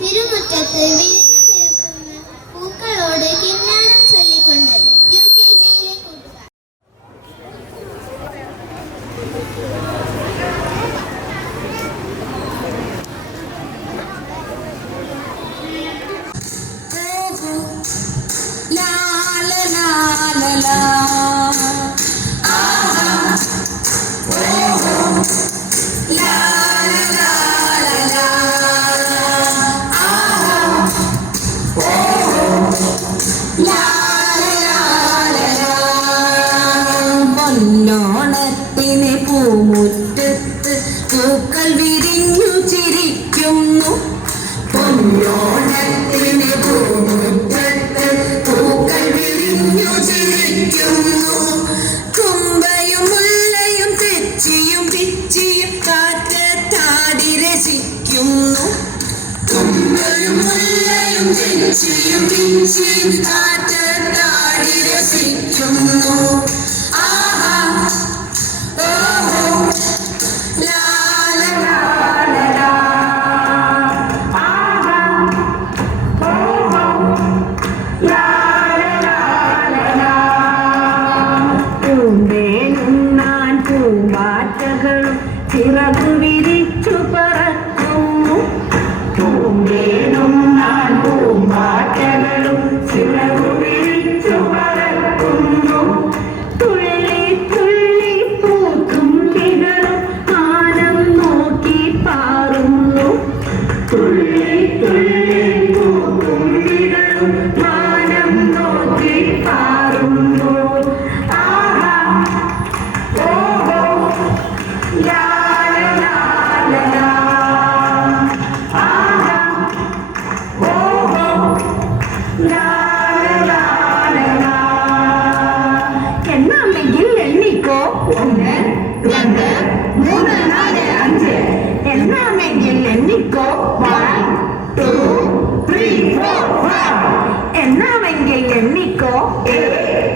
തിരുമുറ്റത്ത് വിരിഞ്ഞു നിൽക്കുന്ന പൂക്കളോട് കിന്നാരം ചൊല്ലിക്കൊണ്ട് UKG-യിലെ കൂട്ടുകാർ. പൊന്നോണത്തിന് പൂമുറ്റത്ത് പൂക്കൾ വിരിഞ്ഞു ചിരിക്കുന്നു. പൊന്നോണത്തിന് പൂമുറ്റത്ത് പൂക്കൾ വിരിഞ്ഞു ചിരിക്കുന്നു. തുമ്പയും മുല്ലയും തെച്ചിയും പിച്ചിയും കാറ്റത്താടി രസിക്കുന്നു. തുമ്പയും മുല്ലയും തെച്ചിയും പിച്ചിയും കാറ്റത്താടി രസിക്കുന്നു. പൂമ്പാറ്റകളും ചിറകു വിരിച്ചു പറക്കുന്നു. പൂമ്പേനും ഞാൻ പൂമ്പാറ്റകളും ചിറകു വിരിച്ചു പറക്കുന്നു. തുള്ളി തുള്ളി പൂത്തുമ്പികളും മാനം നോക്കി പാറുന്നു. തുള്ളി തുള്ളി പൂത്തുമ്പികളും മാനം നോക്കി പാറുന്നു. എന്നാണെങ്കിൽ എണ്ണിക്കോ. 1 2 3 4 5. എന്നാണെങ്കിൽ എണ്ണിക്കോ. 1 2 3 4 5. എന്നാണെങ്കിൽ എണ്ണിക്കോ. 7